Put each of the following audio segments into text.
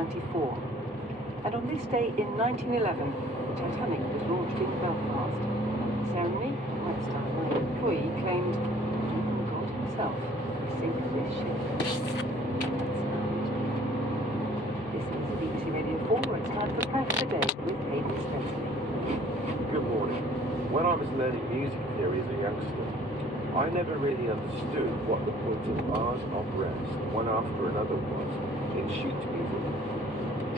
1994. And on this day in 1911, the Titanic was launched in Belfast. At the ceremony, White Star Line employee claimed that even God himself would sink this ship. This is BBC Radio 4, where it's time for Prayer for the Day with Hayden Spencer. Good morning. When I was learning music theory as a youngster, I never really understood what the point of bars of rest, one after another, was in sheet music.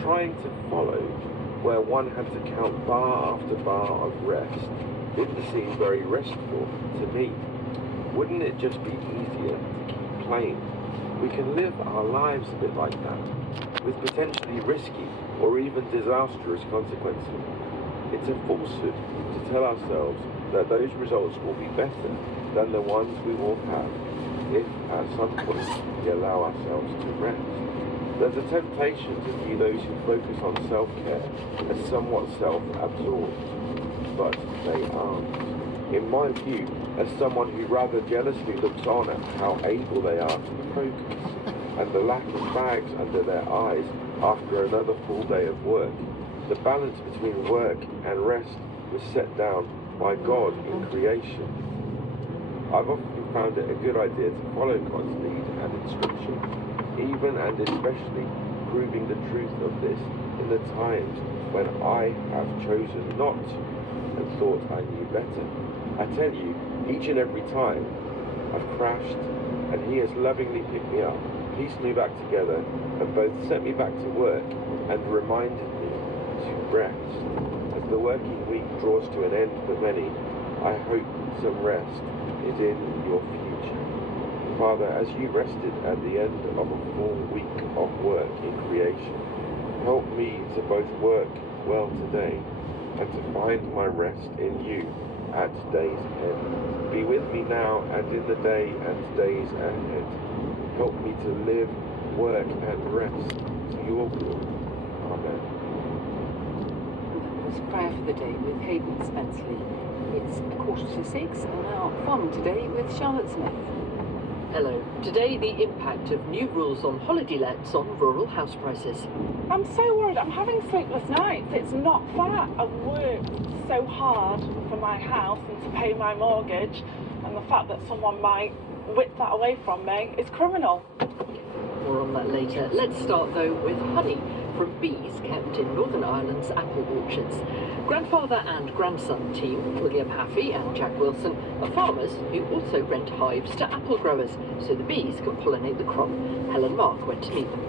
Trying to follow where one had to count bar after bar of rest didn't seem very restful to me. Wouldn't it just be easier to keep playing? We can live our lives a bit like that, with potentially risky or even disastrous consequences. It's a falsehood to tell ourselves that those results will be better than the ones we will have if at some point we allow ourselves to rest. There's a temptation to view those who focus on self-care as somewhat self-absorbed, but they aren't. In my view, as someone who rather jealously looks on at how able they are to focus and the lack of bags under their eyes after another full day of work, the balance between work and rest was set down by God in creation. I've often found it a good idea to follow God's lead and instruction, even and especially proving the truth of this in the times when I have chosen not to and thought I knew better. I tell you, each and every time I've crashed and He has lovingly picked me up, pieced me back together, and both sent me back to work and reminded me to rest. As the working week draws to an end for many, I hope some rest is in your future. Father, as you rested at the end of a full week of work in creation, help me to both work well today and to find my rest in you at day's end. Be with me now and in the day and days ahead. Help me to live, work and rest to your glory. Amen. That was Prayer for the Day with Hayden Spenceley. It's 5:45 and our Farming Today with Charlotte Smith. Hello. Today, the impact of new rules on holiday lets on rural house prices. I'm so worried. I'm having sleepless nights. It's not fair. I've worked so hard for my house and to pay my mortgage, and the fact that someone might whip that away from me is criminal. More on that later. Let's start, though, with honey from bees kept in Northern Ireland's apple orchards. Grandfather and grandson team, William Haffey and Jack Wilson, are farmers who also rent hives to apple growers so the bees can pollinate the crop. Helen Mark went to meet them.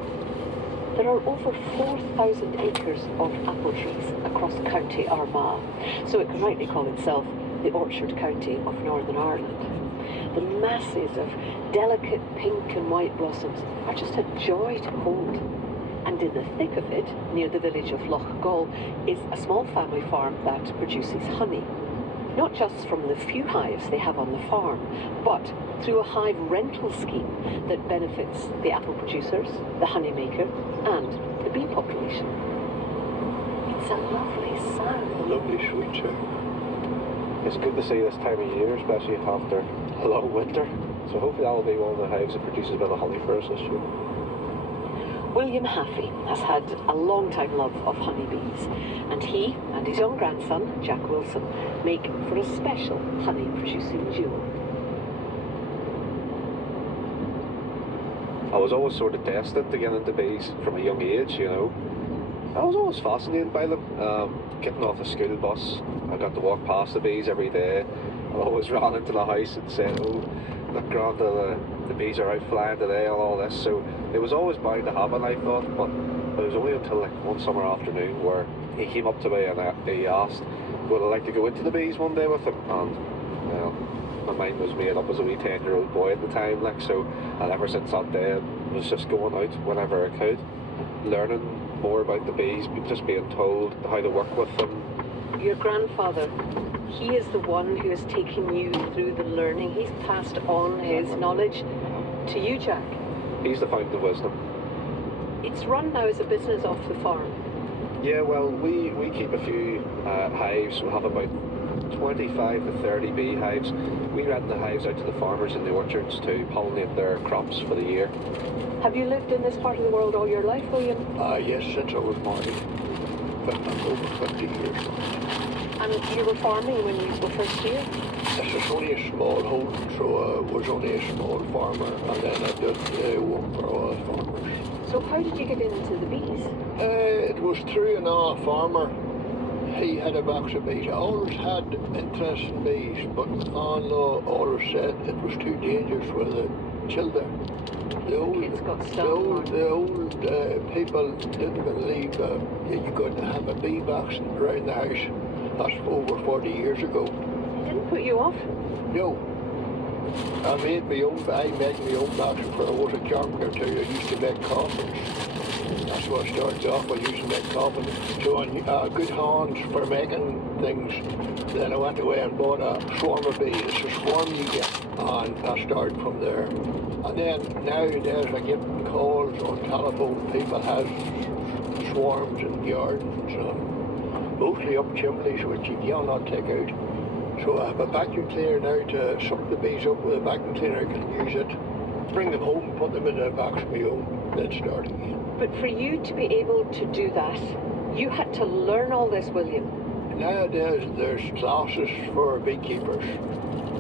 There are over 4,000 acres of apple trees across County Armagh, so it can rightly call itself the Orchard County of Northern Ireland. The masses of delicate pink and white blossoms are just a joy to hold. And in the thick of it, near the village of Loch Gol, is a small family farm that produces honey. Not just from the few hives they have on the farm, but through a hive rental scheme that benefits the apple producers, the honey maker, and the bee population. It's a lovely sound. Lovely sweet too. It's good to see this time of year, especially after a long winter. So hopefully that will be one of the hives that produces a bit of honey for us this year. William Haffey has had a long-time love of honeybees, and he and his young grandson, Jack Wilson, make for a special honey-producing duo. I was always sort of destined to get into bees from a young age, you know. I was always fascinated by them. Getting off the school bus, I got to walk past the bees every day. I always ran into the house and said, "Oh, look, Granda, the bees are out flying today," and all this. So it was always bound to happen, I thought, but it was only until like one summer afternoon where he came up to me and he asked, would I like to go into the bees one day with him? And well, my mind was made up as a wee 10-year-old boy at the time, like, so, and ever since that day I was just going out whenever I could, learning more about the bees, just being told how to work with them. Your grandfather, he is the one who has taken you through the learning. He's passed on his knowledge to you, Jack. He's the fountain of wisdom. It's run now as a business off the farm. Yeah, well, we keep a few hives. We have about 25 to 30 beehives, We rent the hives out to the farmers in the orchards to pollinate their crops for the year. Have you lived in this part of the world all your life, William? Yes, since I was married. But I'm over 50 years now. And you were farming when you were first here? This was only a small home, so I was only a small farmer, and then I did work for other farmers. So how did you get into the bees? It was through an old farmer. He had a box of bees. I always had interest in bees, but my in-law always said it was too dangerous for the children. The Kids got stung. the old people didn't believe you could have a bee box around the house. That's over 40 years ago. It didn't put you off? No. I made my own box before I was a carpenter too. I used to make coffins. That's what I started off with, using that coffin. So I good hands for making things. Then I went away and bought a swarm of bees. It's a swarm you get, and I started from there. And then nowadays I get calls on telephone. People have swarms in gardens, mostly up chimneys, which you cannot take out. So I have a vacuum cleaner now to suck the bees up with a vacuum cleaner. I can use it, bring them home, put them in a box of my own, then start again. But for you to be able to do that, you had to learn all this, William. Nowadays there's classes for beekeepers.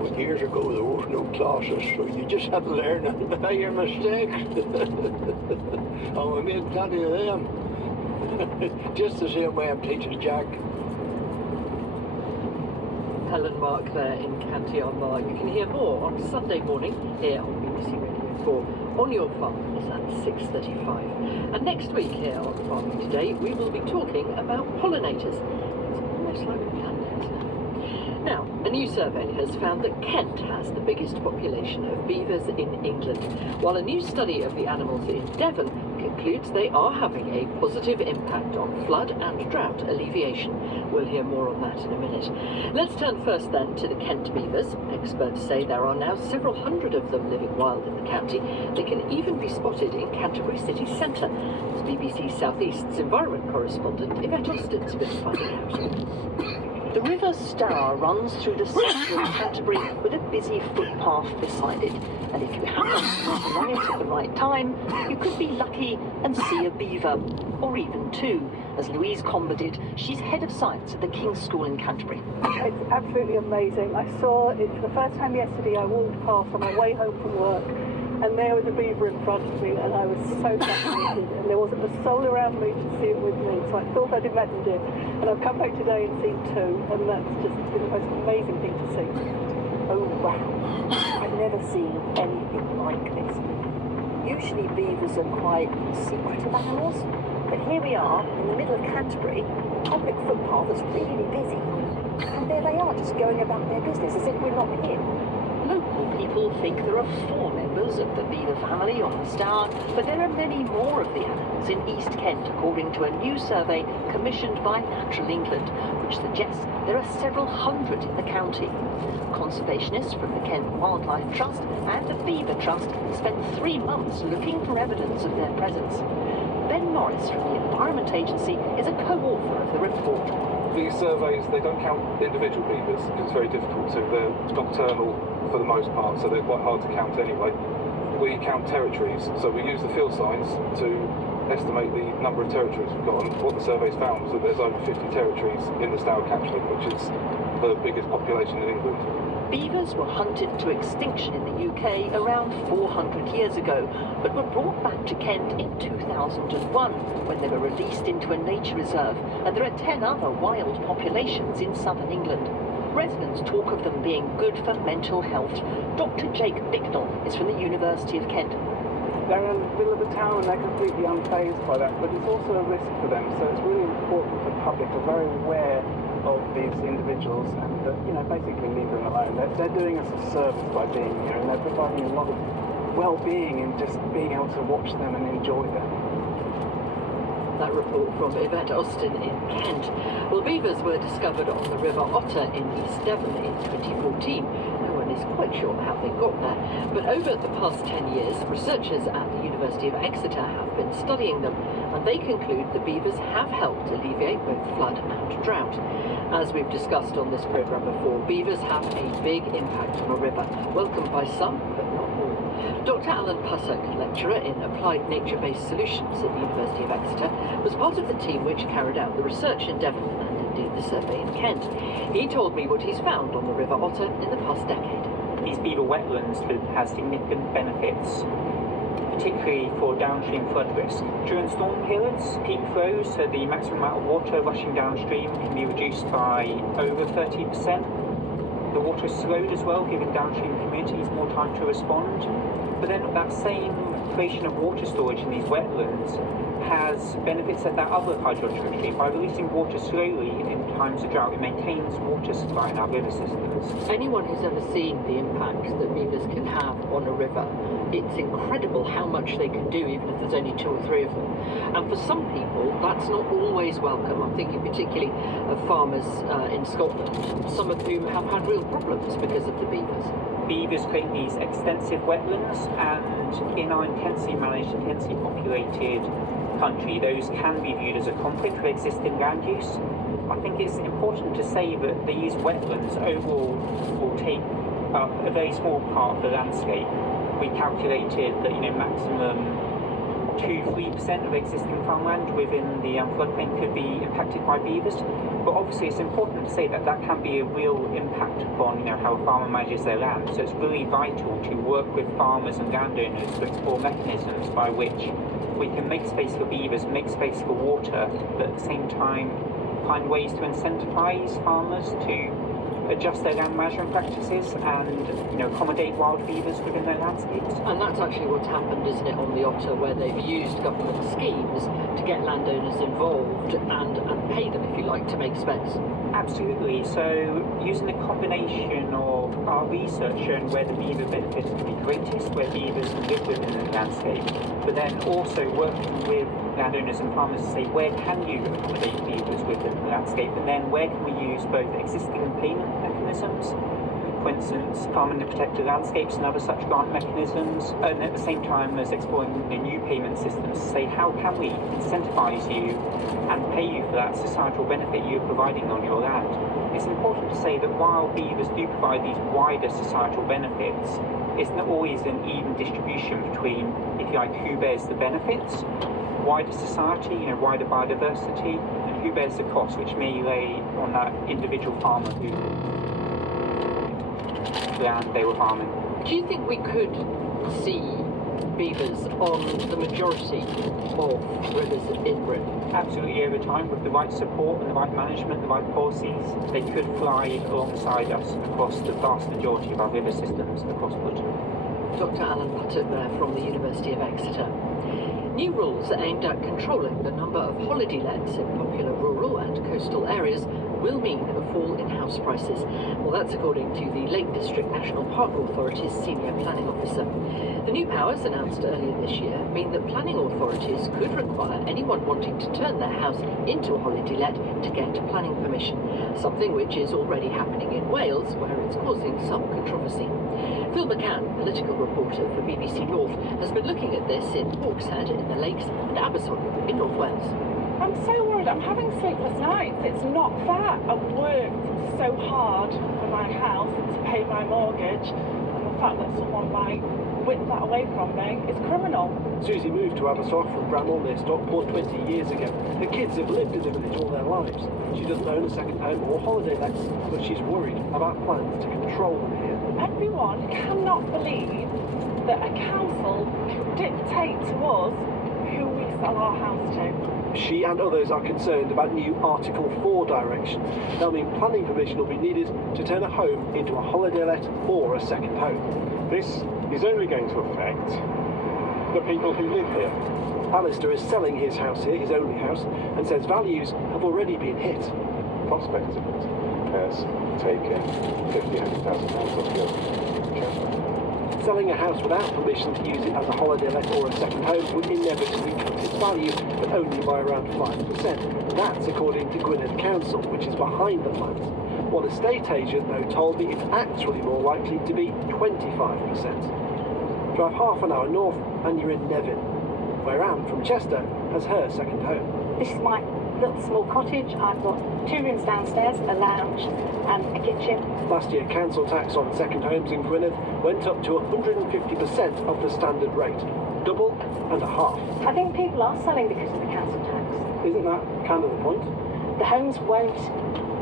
But years ago there was no classes, so you just had to learn by your mistakes. And we made plenty of them. Just the same way I'm teaching Jack. Helen Mark there in County Armagh. You can hear more on Sunday morning here on BBC Radio 4. On Your Farm is at 6:35. And next week here on Farming Today, we will be talking about pollinators. It's almost like we planned it now. Now, a new survey has found that Kent has the biggest population of beavers in England, while a new study of the animals in Devon concludes they are having a positive impact on flood and drought alleviation. We'll hear more on that in a minute. Let's turn first then to the Kent beavers. Experts say there are now several hundred of them living wild in the county. They can even be spotted in Canterbury city centre, as BBC South East's environment correspondent Yvette Austin's been finding out. The River Stour runs through the centre of Canterbury with a busy footpath beside it, and if you happen to pass along it at the right time, you could be lucky and see a beaver, or even two, as Louise Comber did. She's head of science at the King's School in Canterbury. It's absolutely amazing. I saw it for the first time yesterday. I walked past on my way home from work, and there was a beaver in front of me, and I was so fascinated, and there wasn't a soul around me to see it with me, so I thought I'd imagine it, and I've come back today and seen two, and that's just been the most amazing thing to see. Oh wow, I've never seen anything like this. Usually beavers are quite secretive animals, but here we are in the middle of Canterbury, public footpath that's really busy, and there they are just going about their business as if we're not here. Local people think there are 4 members of the beaver family on the Stour, but there are many more of the animals in East Kent, according to a new survey commissioned by Natural England, which suggests there are several hundred in the county. Conservationists from the Kent Wildlife Trust and the Beaver Trust spent 3 months looking for evidence of their presence. Ben Morris from the Environment Agency is a co-author of the report. These surveys, they don't count individual beavers because it's very difficult to. They're nocturnal for the most part, so they're quite hard to count anyway. We count territories, so we use the field signs to estimate the number of territories we've got, and what the survey's found was that there's over 50 territories in the Stour catchment, which is the biggest population in England. Beavers were hunted to extinction in the UK around 400 years ago, but were brought back to Kent in 2001 when they were released into a nature reserve, and there are 10 other wild populations in southern England. Residents talk of them being good for mental health. Dr. Jake Bicknell is from the University of Kent. They're in the middle of the town and they're completely unfazed by that, but it's also a risk for them, so it's really important the public are very aware of these individuals and basically leave them alone. They're doing us a service by being here, and they're providing a lot of well-being in just being able to watch them and enjoy them. That report from Yvette Austin in Kent. Well, beavers were discovered on the River Otter in East Devon in 2014 and were is quite sure how they got there, but over the past 10 years, researchers at the University of Exeter have been studying them, and they conclude the beavers have helped alleviate both flood and drought. As we've discussed on this programme before, beavers have a big impact on a river, welcomed by some, but not all. Dr. Alan Pussock, lecturer in Applied Nature-Based Solutions at the University of Exeter, was part of the team which carried out the research in Devon and indeed the survey in Kent. He told me what he's found on the River Otter in the past decade. These beaver wetlands have significant benefits, particularly for downstream flood risk. During storm periods, peak flows, so the maximum amount of water rushing downstream, can be reduced by over 30%. The water is slowed as well, giving downstream communities more time to respond. But then that same creation of water storage in these wetlands has benefits at that other hydrological extreme. By releasing water slowly in times of drought, it maintains water supply in our river systems. Anyone who's ever seen the impact that beavers can have on a river, it's incredible how much they can do, even if there's only 2 or 3 of them. And for some people, that's not always welcome. I'm thinking particularly of farmers in Scotland, some of whom have had real problems because of the beavers. Beavers create these extensive wetlands, and in our intensely managed, intensely populated country, those can be viewed as a conflict with existing land use. I think it's important to say that these wetlands overall will take up a very small part of the landscape. We calculated that maximum 2-3% of existing farmland within the floodplain could be impacted by beavers. But obviously it's important to say that that can be a real impact upon how a farmer manages their land. So it's really vital to work with farmers and landowners to explore mechanisms by which we can make space for beavers, make space for water, but at the same time find ways to incentivise farmers to adjust their land management practices and accommodate wild beavers within their landscapes. And that's actually what's happened, isn't it, on the Otter, where they've used government schemes to get landowners involved and pay them, if you like, to make space. Absolutely. So using a combination of our research showing where the beaver benefits can be greatest, where beavers can live within the landscape, but then also working with landowners and farmers to say where can you accommodate beavers within the landscape, and then where can we use both existing payment mechanisms, for instance, farming to protected landscapes and other such grant mechanisms, and at the same time as exploring new payment systems to say how can we incentivise you and pay you for that societal benefit you're providing on your land. It's important to say that while beavers do provide these wider societal benefits, it's not always an even distribution between, if you like, who bears the benefits, wider society, wider biodiversity, and who bears the cost, which may lay on that individual farmer who land they were farming. Do you think we could see beavers on the majority of rivers in Britain? Absolutely, over time, with the right support and the right management, the right policies, they could fly alongside us across the vast majority of our river systems across Britain. Dr. Alan Pussock there from the University of Exeter. New rules aimed at controlling the number of holiday lets in popular rural and coastal areas will mean a fall in house prices. Well, that's according to the Lake District National Park Authority's senior planning officer. The new powers announced earlier this year mean that planning authorities could require anyone wanting to turn their house into a holiday let to get planning permission, something which is already happening in Wales, where it's causing some controversy. Phil McCann, political reporter for BBC North, has been looking at this in Hawkshead in the Lakes and Abersoch in North Wales. I'm so worried. I'm having sleepless nights. It's not that I've worked so hard for my house and to pay my mortgage, and the fact that someone might whip that away from me is criminal. Susie moved to Abersoch from Bramall near Stockport 20 years ago. Her kids have lived in the village all their lives. She doesn't own a second home or holiday lets, but she's worried about plans to control them here. Everyone cannot believe that a council can dictate to us who we sell our house to. She and others are concerned about new Article 4 directions. They'll mean planning permission will be needed to turn a home into a holiday let or a second home. This is only going to affect the people who live here. Alistair is selling his house here, his only house, and says values have already been hit. Prospect of it has taken £1,500,000 off your account. Selling a house without permission to use it as a holiday let or a second home would inevitably cut its value, but only by around 5%. That's according to Gwynedd Council, which is behind the plans. One estate agent, though, told me it's actually more likely to be 25%. Drive half an hour north and you're in Nevin, where Anne from Chester has her second home. This is my little small cottage. I've got 2 rooms downstairs, a lounge and a kitchen. Last year, council tax on second homes in Gwynedd went up to 150% of the standard rate, double and a half. I think people are selling because of the council tax. Isn't that kind of the point? The homes won't,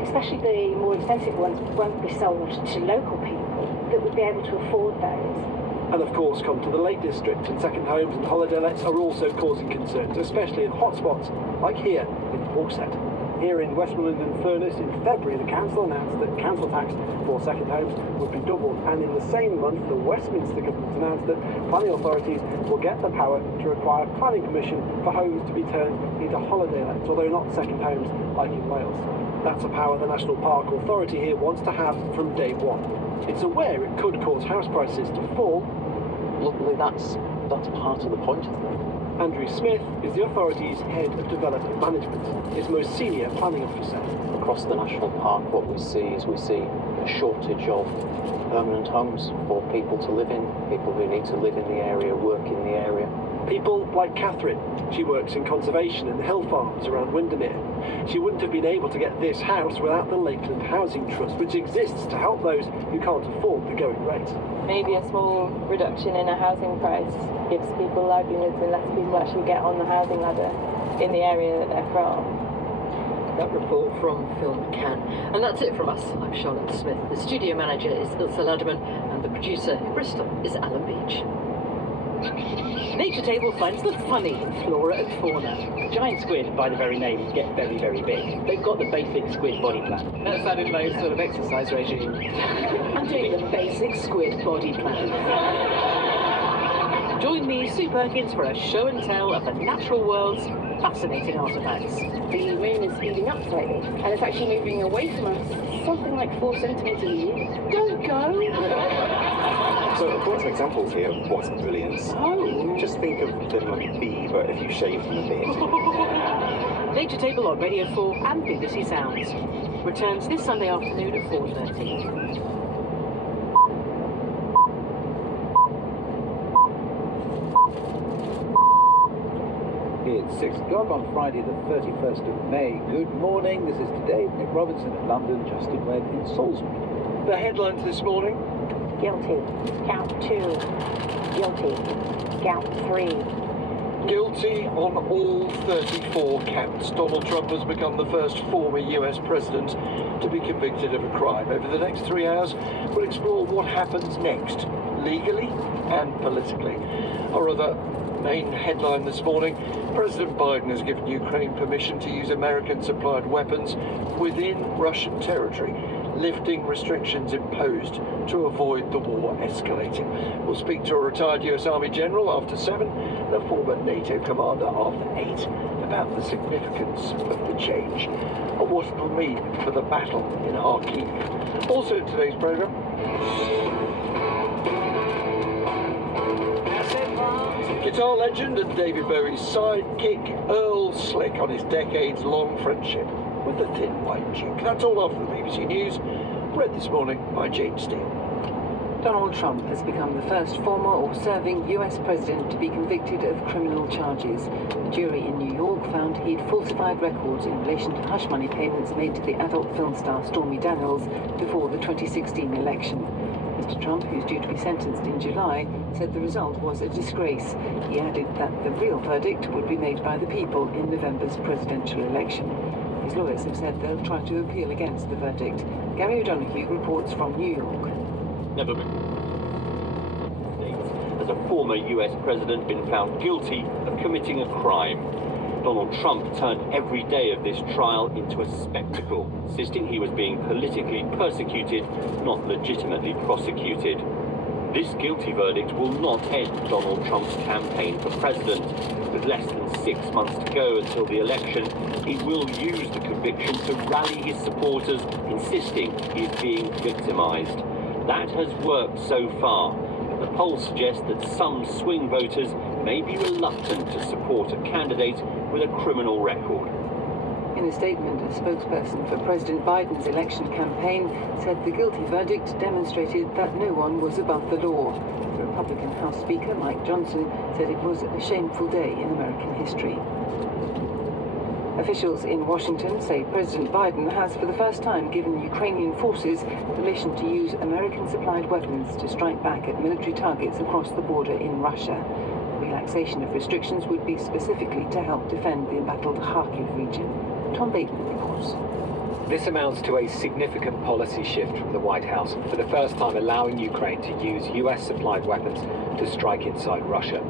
especially the more expensive ones, won't be sold to local people that would be able to afford those. And of course, come to the Lake District, and second homes and holiday lets are also causing concerns, especially in hotspots like here in Hawkshead. Here in Westmoreland and Furness in February, the council announced that council tax for second homes would be doubled, and in the same month the Westminster government announced that planning authorities will get the power to require planning permission for homes to be turned into holiday lets, although not second homes like in Wales. That's a power the National Park Authority here wants to have from day one. It's aware it could cause house prices to fall. Luckily, that's part of the point. Andrew Smith is the authority's head of development management, its most senior planning officer. Across the national park, what we see is a shortage of permanent homes for people to live in, people who need to live in the area, work in the area. People like Catherine. She works in conservation in the hill farms around Windermere. She wouldn't have been able to get this house without the Lakeland Housing Trust, which exists to help those who can't afford the going rate. Maybe a small reduction in a housing price gives people livelihoods and lets people actually get on the housing ladder in the area that they're from. That report from Phil McCann. And that's it from us. I'm Charlotte Smith. The studio manager is Ilse Ladderman, and the producer in Bristol is Alan Beach. Nature Table finds the funny in flora and fauna. Giant squid, by the very name, get very, very big. They've got the basic squid body plan. That's added loads sort of exercise regime. I'm doing the basic squid body plan. Join me, Sue Perkins, for a show and tell of the natural world's fascinating artefacts. The moon is speeding up slightly, and it's actually moving away from us something like 4 centimetres a year. Don't go! So I've got some examples here of what's brilliance. Oh! Just think of them like a bee, but if you shaved them a bit. Nature Table on Radio 4 and BBC Sounds. Returns this Sunday afternoon at 4:30. It's 6 o'clock on Friday the 31st of May. Good morning, this is Today with Nick Robinson in London, Justin Webb in Salisbury. The headlines this morning. Guilty. Count 2. Guilty. Count 3. Guilty on all 34 counts. Donald Trump has become the first former US president to be convicted of a crime. Over the next 3 hours, we'll explore what happens next, legally and politically. Our other main headline this morning, President Biden has given Ukraine permission to use American-supplied weapons within Russian territory, lifting restrictions imposed to avoid the war escalating. We'll speak to a retired US Army general after 7 and a former NATO commander after 8 about the significance of the change and what it will mean for the battle in Kharkiv. Also in today's programme, guitar legend and David Bowie's sidekick Earl Slick on his decades-long friendship with the Thin White Duke. That's all after the BBC News, read this morning by Jane Steele. Donald Trump has become the first former or serving US president to be convicted of criminal charges. A jury in New York found he'd falsified records in relation to hush money payments made to the adult film star Stormy Daniels before the 2016 election. Mr. Trump, who's due to be sentenced in July, said the result was a disgrace. He added that the real verdict would be made by the people in November's presidential election. His lawyers have said they'll try to appeal against the verdict. Gary O'Donoghue reports from New York. Never has a former US president been found guilty of committing a crime. Donald Trump turned every day of this trial into a spectacle, insisting he was being politically persecuted, not legitimately prosecuted. This guilty verdict will not end Donald Trump's campaign for president. With less than 6 months to go until the election, he will use the conviction to rally his supporters, insisting he is being victimized. That has worked so far, but the polls suggest that some swing voters may be reluctant to support a candidate with a criminal record. In In a statement, a spokesperson for President Biden's election campaign said the guilty verdict demonstrated that no one was above the law. The Republican House Speaker, Mike Johnson, said it was a shameful day in American history. Officials in Washington say President Biden has for the first time given Ukrainian forces permission to use American-supplied weapons to strike back at military targets across the border in Russia. The relaxation of restrictions would be specifically to help defend the embattled Kharkiv region. Tom Bateman reports. This amounts to a significant policy shift from the White House, for the first time allowing Ukraine to use US-supplied weapons to strike inside Russia.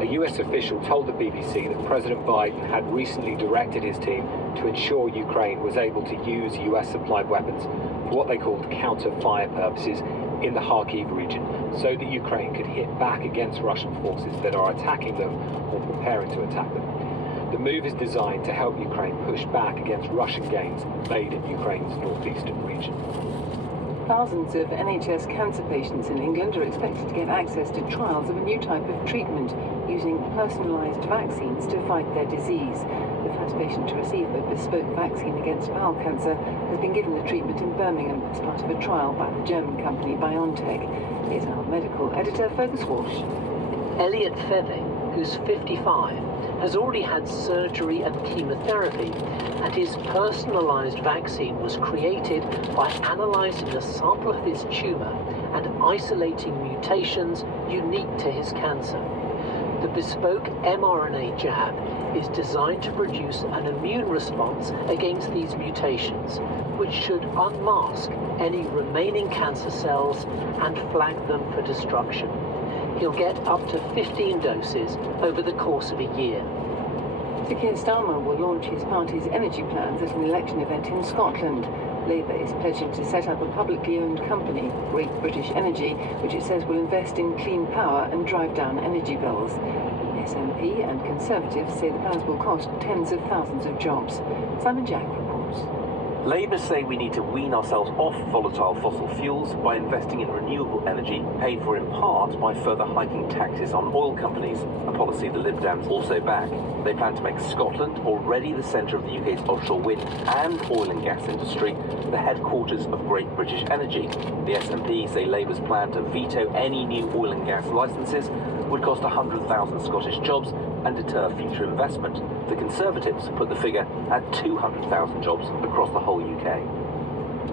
A US official told the BBC that President Biden had recently directed his team to ensure Ukraine was able to use US-supplied weapons for what they called counter-fire purposes in the Kharkiv region, so that Ukraine could hit back against Russian forces that are attacking them or preparing to attack them. The move is designed to help Ukraine push back against Russian gains made in Ukraine's northeastern region. Thousands of NHS cancer patients in England are expected to get access to trials of a new type of treatment using personalised vaccines to fight their disease. The first patient to receive a bespoke vaccine against bowel cancer has been given the treatment in Birmingham as part of a trial by the German company BioNTech. Here's our medical editor, Fergus Walsh. Elliot Feving, who's 55, has already had surgery and chemotherapy, and his personalised vaccine was created by analysing a sample of his tumour and isolating mutations unique to his cancer. The bespoke mRNA jab is designed to produce an immune response against these mutations, which should unmask any remaining cancer cells and flag them for destruction. He'll get up to 15 doses over the course of a year. Sir Keir Starmer will launch his party's energy plans at an election event in Scotland. Labour is pledging to set up a publicly owned company, Great British Energy, which it says will invest in clean power and drive down energy bills. The SNP and Conservatives say the plans will cost tens of thousands of jobs. Simon Jack reports. Labour say we need to wean ourselves off volatile fossil fuels by investing in renewable energy, paid for in part by further hiking taxes on oil companies, a policy the Lib Dems also back. They plan to make Scotland, already the centre of the UK's offshore wind and oil and gas industry, the headquarters of Great British Energy. The SNP say Labour's plan to veto any new oil and gas licences would cost 100,000 Scottish jobs and deter future investment. The Conservatives put the figure at 200,000 jobs across the whole UK.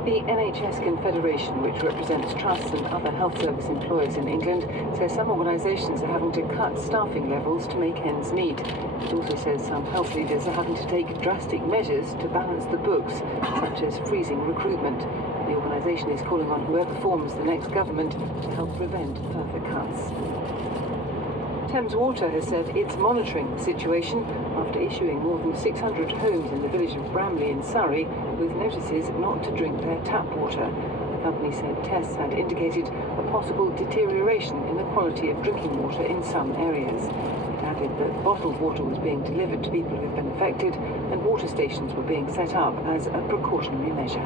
The NHS Confederation, which represents trusts and other health service employers in England, says some organisations are having to cut staffing levels to make ends meet. It also says some health leaders are having to take drastic measures to balance the books, such as freezing recruitment. The organisation is calling on whoever forms the next government to help prevent further cuts. Thames Water has said it's monitoring the situation after issuing more than 600 homes in the village of Bramley in Surrey with notices not to drink their tap water. The company said tests had indicated a possible deterioration in the quality of drinking water in some areas. It added that bottled water was being delivered to people who had been affected and water stations were being set up as a precautionary measure.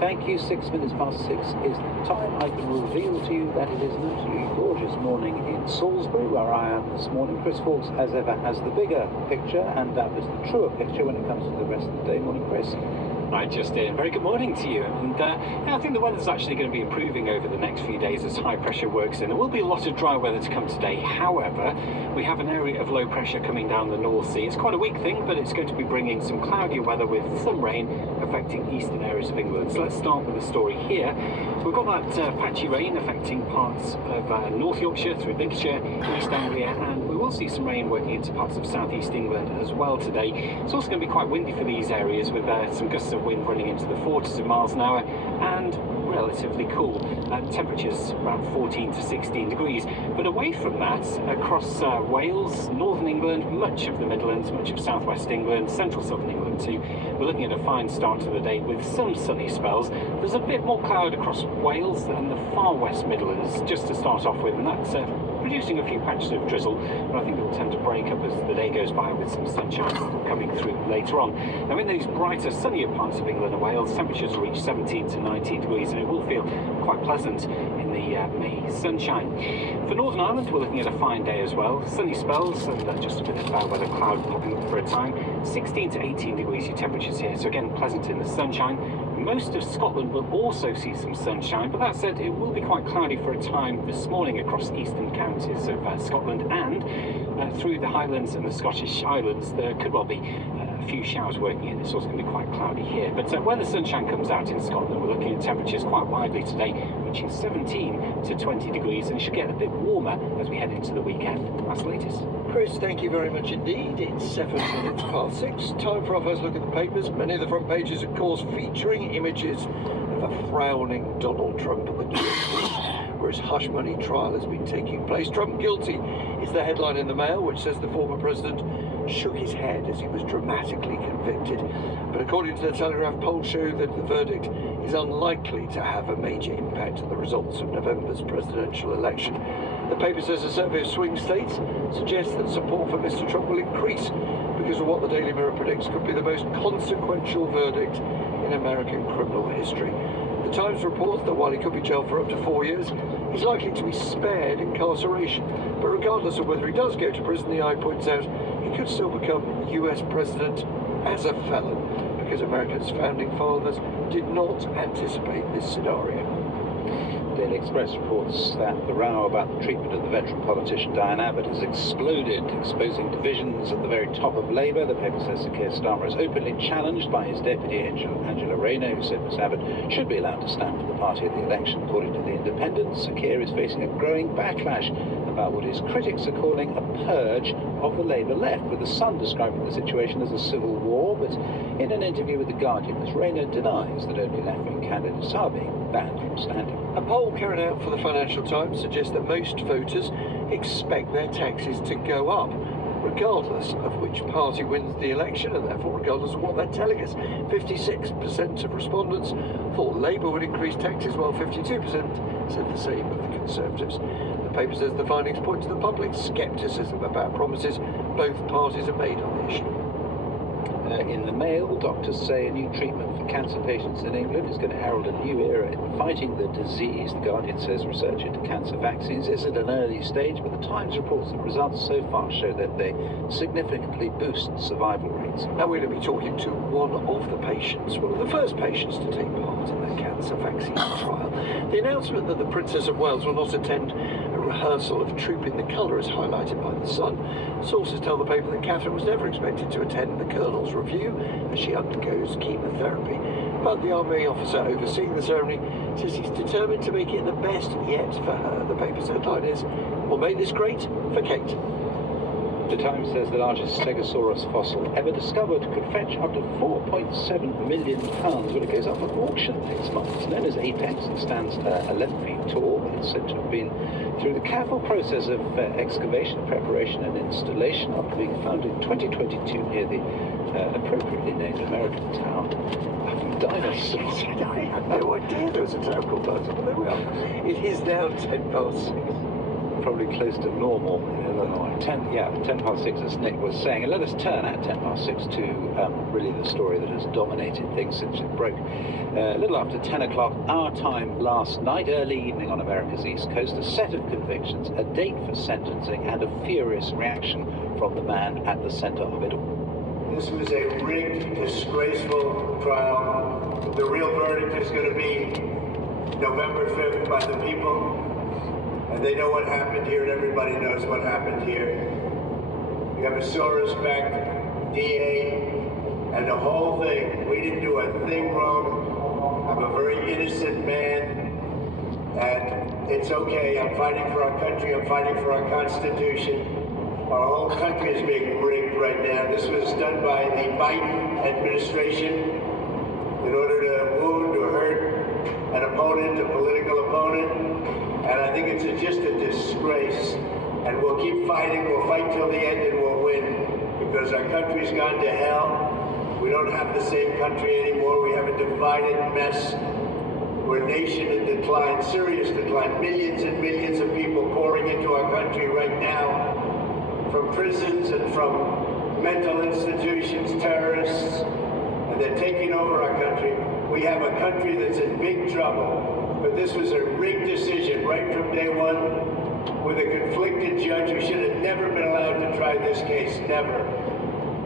Thank you. 6 minutes past 6 is the time I can reveal to you that it is an absolutely gorgeous morning in Salisbury, where I am this morning. Chris Fawkes, as ever, has the bigger picture, and that was the truer picture when it comes to the rest of the day. Morning, Chris. Right, Justin. Very good morning to you. And I think the weather's actually going to be improving over the next few days as high pressure works in. There will be a lot of dry weather to come today. However, we have an area of low pressure coming down the North Sea. It's quite a weak thing, but it's going to be bringing some cloudy weather with some rain affecting eastern areas of England. So let's start with the story here. We've got that patchy rain affecting parts of North Yorkshire through Lincolnshire, East Anglia, and we will see some rain working into parts of South East England as well today. It's also going to be quite windy for these areas with some gusts of wind running into the 40s of miles an hour and relatively cool. Temperatures around 14 to 16 degrees. But away from that, across Wales, northern England, much of the Midlands, much of southwest England, central southern England too, we're looking at a fine start to the day with some sunny spells. There's a bit more cloud across Wales and the far west Midlands just to start off with, and that's producing a few patches of drizzle, but I think it will tend to break up as the day goes by with some sunshine coming through later on. Now in these brighter, sunnier parts of England and Wales, temperatures reach 17 to 19 degrees, and it will feel quite pleasant in the sunshine. For Northern Ireland, we're looking at a fine day as well. Sunny spells and just a bit of bad weather cloud popping up for a time. 16 to 18 degrees your temperatures here, so again pleasant in the sunshine. Most of Scotland will also see some sunshine, but that said, it will be quite cloudy for a time this morning across eastern counties of Scotland, and through the Highlands and the Scottish Islands there could well be a few showers working in. It's also going to be quite cloudy here, but when the sunshine comes out in Scotland, we're looking at temperatures quite widely today, reaching 17 to 20 degrees, and it should get a bit warmer as we head into the weekend. That's the latest. Chris, thank you very much indeed. It's 7 minutes past 6. Time for our first look at the papers. Many of the front pages, of course, featuring images of a frowning Donald Trump at the jury, where his hush money trial has been taking place. Trump guilty is the headline in the Mail, which says the former president shook his head as he was dramatically convicted. But according to the Telegraph, polls show that the verdict is unlikely to have a major impact on the results of November's presidential election. The paper says a survey of swing states suggests that support for Mr. Trump will increase because of what the Daily Mirror predicts could be the most consequential verdict in American criminal history. The Times reports that while he could be jailed for up to 4 years, he's likely to be spared incarceration. But regardless of whether he does go to prison, the Eye points out he could still become US president as a felon, because America's founding fathers did not anticipate this scenario. The Daily Express reports that the row about the treatment of the veteran politician Diane Abbott has exploded, exposing divisions at the very top of Labour. The paper says Sir Keir Starmer is openly challenged by his deputy, Angela Rayner, who said Miss Abbott should be allowed to stand for the party at the election. According to The Independent, Sir Keir is facing a growing backlash about what his critics are calling a purge of the Labour left, with The Sun describing the situation as a civil war. But in an interview with The Guardian, Ms Rayner denies that only left-wing candidates are being banned from standing. A poll carried out for the Financial Times suggests that most voters expect their taxes to go up, regardless of which party wins the election, and therefore regardless of what they're telling us. 56% of respondents thought Labour would increase taxes, while 52% said the same of the Conservatives. The paper says the findings point to the public's scepticism about promises both parties have made on the issue. In the Mail, doctors say a new treatment for cancer patients in England is going to herald a new era in fighting the disease. The Guardian says research into cancer vaccines is at an early stage, but the Times reports that results so far show that they significantly boost survival rates. Now we're going to be talking to one of the patients, one of the first patients to take part in the cancer vaccine trial. The announcement that the Princess of Wales will not attend a rehearsal of Troop in the Colour is highlighted by The Sun. Sources tell the paper that Catherine was never expected to attend the Colonel's review as she undergoes chemotherapy. But the army officer overseeing the ceremony says he's determined to make it the best yet for her. The paper's headline is, "We'll make this great for Kate." The Times says the largest Stegosaurus fossil ever discovered could fetch up to £4.7 million when it goes up for auction next month. It's known as Apex and stands 11 feet tall. It's said to have been through the careful process of excavation, preparation and installation after being found in 2022 near the appropriately named American town of dinosaurs. I had no idea there was a town called Dinosaur, but there we are. It is now 10 past 6. Probably close to normal in Illinois. 10 past 6, as Nick was saying. And let us turn at 10 past 6 to really the story that has dominated things since it broke. A little after 10 o'clock our time last night, early evening on America's East Coast, a set of convictions, a date for sentencing, and a furious reaction from the man at the centre of it all. This was a rigged, disgraceful trial. The real verdict is going to be November 5th by the people. And they know what happened here, and everybody knows what happened here. We have a Soros-backed DA, and the whole thing, we didn't do a thing wrong. I'm a very innocent man, and it's okay. I'm fighting for our country. I'm fighting for our Constitution. Our whole country is being rigged right now. This was done by the Biden administration in order to wound or hurt an opponent, a political opponent. And I think it's just a disgrace. And we'll keep fighting. We'll fight till the end and we'll win. Because our country's gone to hell. We don't have the same country anymore. We have a divided mess. We're a nation in decline, serious decline. Millions and millions of people pouring into our country right now. From prisons and from mental institutions, terrorists. And they're taking over our country. We have a country that's in big trouble. but this was a rigged decision right from day one with a conflicted judge who should have never been allowed to try this case, never.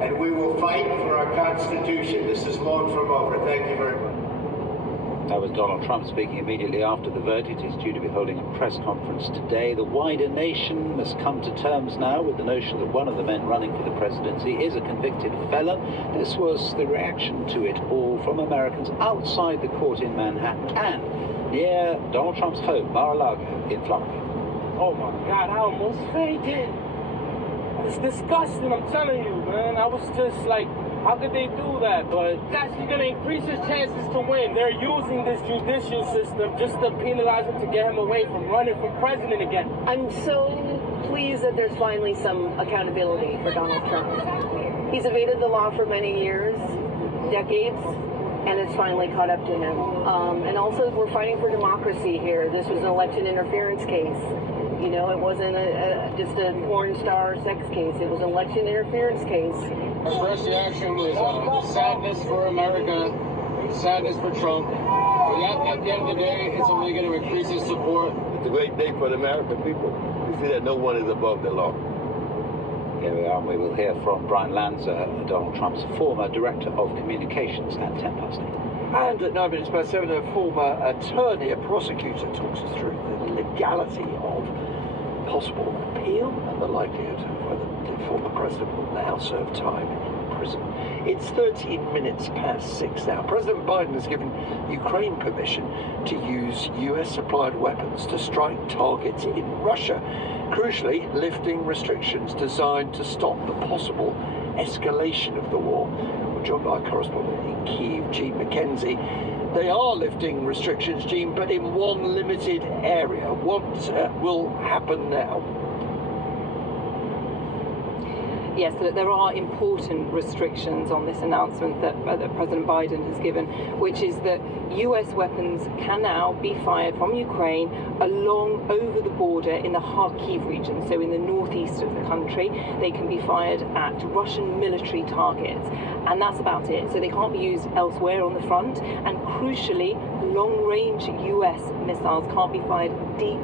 And we will fight for our Constitution. This is long from over. Thank you very much. That was Donald Trump speaking immediately after the verdict. He's due to be holding a press conference today. The wider nation must come to terms now with the notion that one of the men running for the presidency is a convicted felon. This was the reaction to it all from Americans outside the court in Manhattan and near Donald Trump's home, Mar-a-Lago, in Florida. Oh my God, I almost fainted. It's disgusting, I'm telling you, man. I was just like, how could they do that? But that's going to increase his chances to win. They're using this judicial system just to penalize him to get him away from running for president again. I'm so pleased that there's finally some accountability for Donald Trump. He's evaded the law for many years, decades, and it's finally caught up to him. And also, we're fighting for democracy here. This was an election interference case. You know, it wasn't just a porn star sex case. It was an election interference case. Our first reaction was sadness for America, sadness for Trump. But at the end of the day, it's only going to increase his support. It's a great day for the American people to see that no one is above the law. Here we are, and we will hear from Brian Lanza, Donald Trump's former Director of Communications at 8:10. And at 9 minutes past 7, a former attorney, a prosecutor, talks us through the legality of possible appeal and the likelihood of whether the former president will now serve time in prison. It's 13 minutes past 6 now. President Biden has given Ukraine permission to use US-supplied weapons to strike targets in Russia, crucially lifting restrictions designed to stop the possible escalation of the war. We're joined by our correspondent in Kyiv, Gene McKenzie. They are lifting restrictions, Gene, but in one limited area. What will happen now? Yes, there are important restrictions on this announcement that President Biden has given, which is that US weapons can now be fired from Ukraine over the border in the Kharkiv region, so in the northeast of the country. They can be fired at Russian military targets, and that's about it. So they can't be used elsewhere on the front, and crucially, long-range US missiles can't be fired deep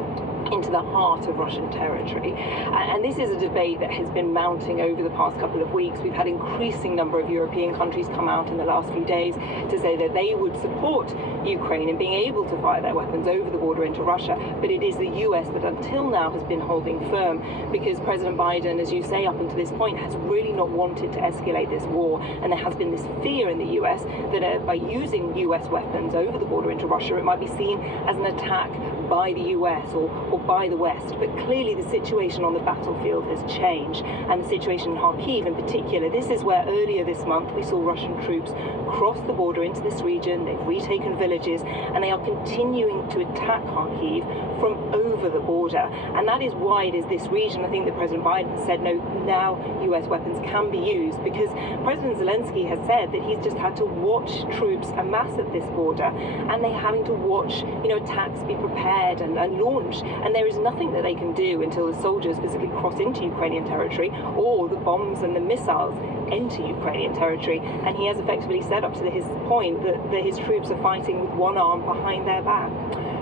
into the heart of Russian territory. And this is a debate that has been mounting over the past couple of weeks. We've had increasing number of European countries come out in the last few days to say that they would support Ukraine in being able to fire their weapons over the border into Russia. But it is the US that until now has been holding firm, because President Biden, as you say, up until this point, has really not wanted to escalate this war. And there has been this fear in the US that by using US weapons over the border into Russia, it might be seen as an attack by the US or by the West. But clearly the situation on the battlefield has changed, and the situation in Kharkiv in particular. This is where earlier this month we saw Russian troops cross the border into this region. They've retaken villages, and they are continuing to attack Kharkiv from over the border. And that is why it is this region, I think, that President Biden said, no, now US weapons can be used, because President Zelensky has said that he's just had to watch troops amass at this border, and they're having to watch, attacks be prepared and launched. And there is nothing that they can do until the soldiers physically cross into Ukrainian territory, or the bombs and the missiles enter Ukrainian territory. And he has effectively said up to his point that his troops are fighting with one arm behind their back.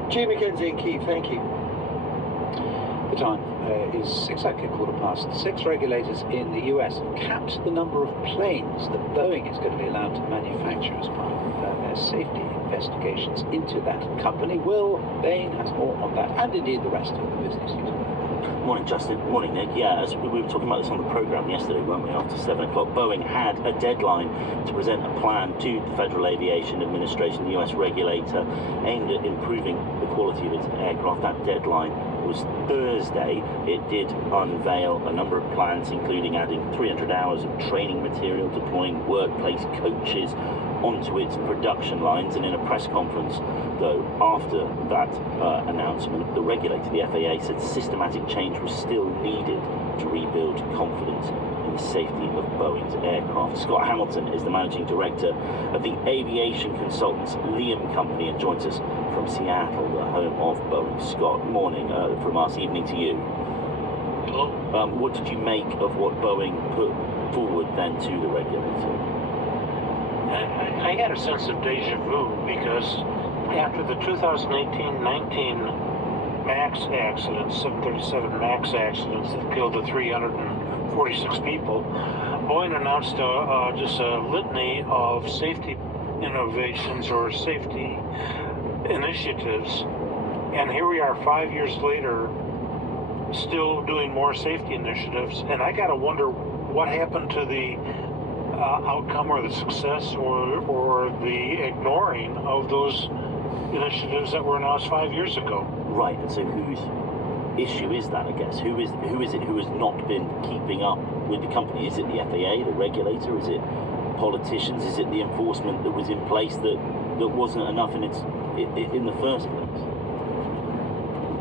Gene McKenzie in Kyiv, thank you. The time is exactly 6:15. Regulators in the US have capped the number of planes that Boeing is going to be allowed to manufacture as part of their safety investigations into that company. Will Bain has more on that, and indeed the rest of the business news. Morning, Justin. Morning, Nick. Yeah, as we were talking about this on the programme yesterday, weren't we? After 7 o'clock, Boeing had a deadline to present a plan to the Federal Aviation Administration, the US regulator, aimed at improving the quality of its aircraft. That deadline was Thursday. It did unveil a number of plans, including adding 300 hours of training material, deploying workplace coaches onto its production lines. And in a press conference, though, after that announcement, the regulator, the FAA, said systematic change was still needed to rebuild confidence in the safety of Boeing's aircraft. Scott Hamilton is the managing director of the aviation consultants Liam Company and joins us from Seattle, the home of Boeing. Scott, morning from us, evening to you. Hello. What did you make of what Boeing put forward then to the regulator? I had a sense of deja vu, because after the 2018-19 MAX accidents, 737 MAX accidents that killed the 346 people, Boeing announced just a litany of safety innovations or safety initiatives, and here we are 5 years later still doing more safety initiatives, and I gotta wonder what happened to the outcome or the success or the ignoring of those initiatives that were announced 5 years ago. Right, and so whose issue is that, I guess? Who is it who has not been keeping up with the company? Is it the FAA, the regulator? Is it politicians? Is it the enforcement that was in place that wasn't enough in the first place?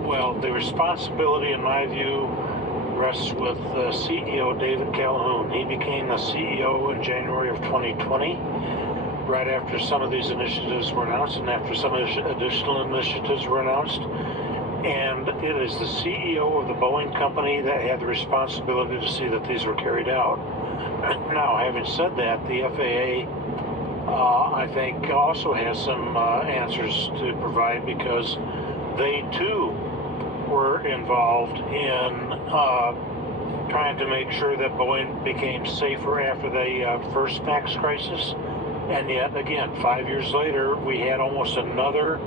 Well, the responsibility, in my view, rests with CEO David Calhoun. He became the CEO in January of 2020, right after some of these initiatives were announced and after some additional initiatives were announced. And it is the CEO of the Boeing company that had the responsibility to see that these were carried out. Now, having said that, the FAA, I think, also has some answers to provide, because they too were involved in trying to make sure that Boeing became safer after the first MAX crisis. And yet, again, 5 years later, we had almost another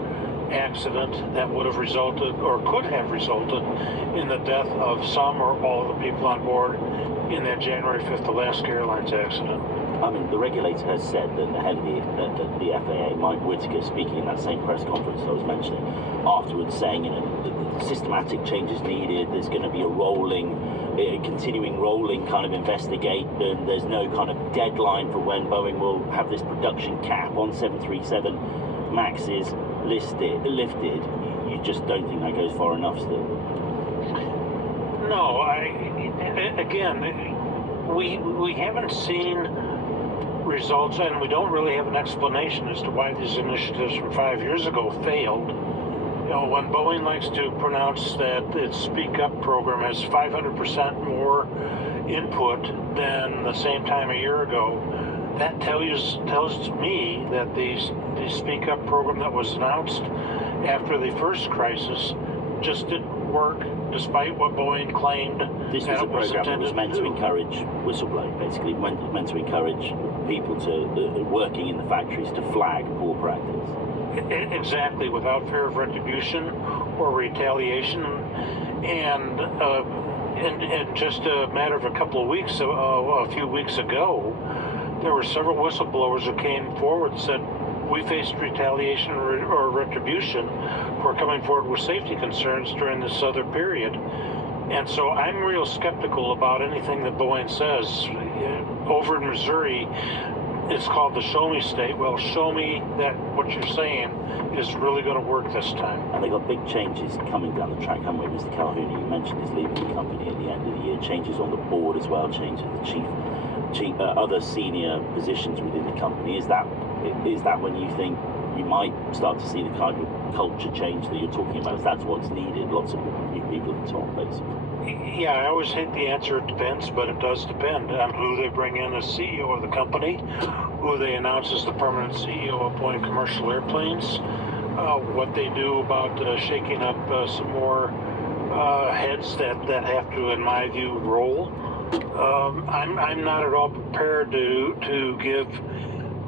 accident that would have resulted, or could have resulted, in the death of some or all of the people on board in that January 5th Alaska Airlines accident. I mean, the regulator has said that the head of the FAA, Mike Whitaker, speaking in that same press conference I was mentioning, afterwards saying, the systematic changes needed, there's going to be a continuing rolling kind of investigation, there's no kind of deadline for when Boeing will have this production cap on 737 MAXes lifted. You just don't think that goes far enough still? No, we haven't seen results, and we don't really have an explanation as to why these initiatives from 5 years ago failed. You know, when Boeing likes to pronounce that its Speak Up program has 500% more input than the same time a year ago, that tells me that the Speak Up program that was announced after the first crisis just didn't work, despite what Boeing claimed. This was a program that was meant to encourage whistleblowing, basically, meant to encourage people working in the factories to flag poor practice. Exactly, without fear of retribution or retaliation. And just a matter of a couple of weeks, a few weeks ago, there were several whistleblowers who came forward and said, we faced retaliation or retribution for coming forward with safety concerns during this other period. And so I'm real skeptical about anything that Boeing says. Over in Missouri, it's called the Show Me State. Well, show me that what you're saying is really going to work this time. And they got big changes coming down the track, haven't we? Mr. Calhoun, you mentioned, is leaving the company at the end of the year. Changes on the board as well, changes the chief other senior positions within the company. Is that when you think you might start to see the kind of culture change that you're talking about? Is that what's needed? Lots of new people at the top, basically. Yeah, I always hate the answer, it depends, but it does depend on who they bring in as CEO of the company, who they announce as the permanent CEO of Boeing Commercial Airplanes, what they do about shaking up some more heads that have to, in my view, roll. I'm not at all prepared to give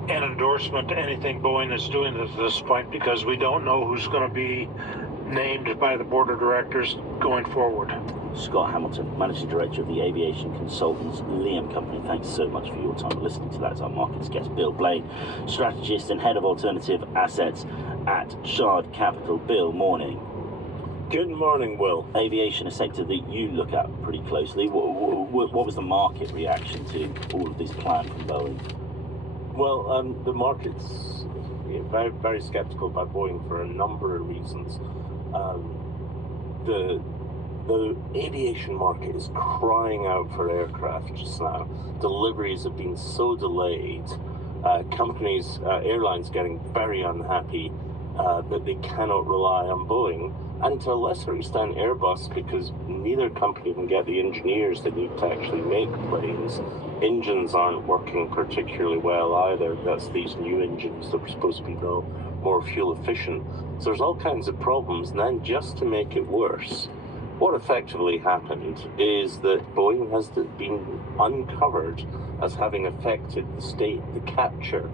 an endorsement to anything Boeing is doing at this point, because we don't know who's going to be named by the board of directors going forward. Scott Hamilton, Managing Director of the Aviation Consultants Liam Company, thanks so much for your time listening to that. It's our markets guest, Bill Blaine, Strategist and Head of Alternative Assets at Shard Capital. Bill, morning. Good morning, Will. Aviation, a sector that you look at pretty closely. What was the market reaction to all of this plan from Boeing? Well, the market's very, very skeptical about Boeing for a number of reasons. The aviation market is crying out for aircraft just now. Deliveries have been so delayed. Airlines getting very unhappy that they cannot rely on Boeing, and to a lesser extent Airbus, because neither company can get the engineers that need to actually make planes. Engines aren't working particularly well either. That's these new engines that were supposed to be more fuel efficient. So there's all kinds of problems. And then just to make it worse, what effectively happened is that Boeing has been uncovered as having affected the capture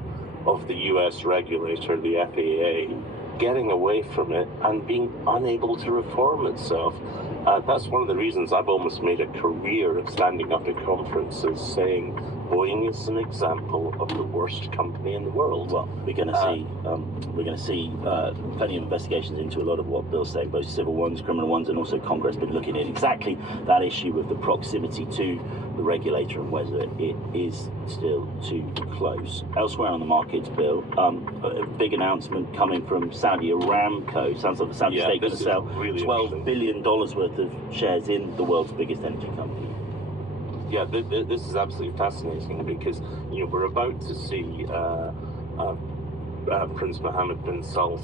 of the US regulator, the FAA, getting away from it and being unable to reform itself. That's one of the reasons I've almost made a career of standing up at conferences saying Boeing is an example of the worst company in the world. Well, we're going to see plenty of investigations into a lot of what Bill's saying, both civil ones, criminal ones, and also Congress been looking at exactly that issue of the proximity to the regulator and whether it is still too close. Elsewhere on the markets, Bill, a big announcement coming from Saudi Aramco. Sounds like the Saudi state going to sell really $12 billion worth of shares in the world's biggest energy company. Yeah, this is absolutely fascinating because we're about to see Prince Mohammed bin Salman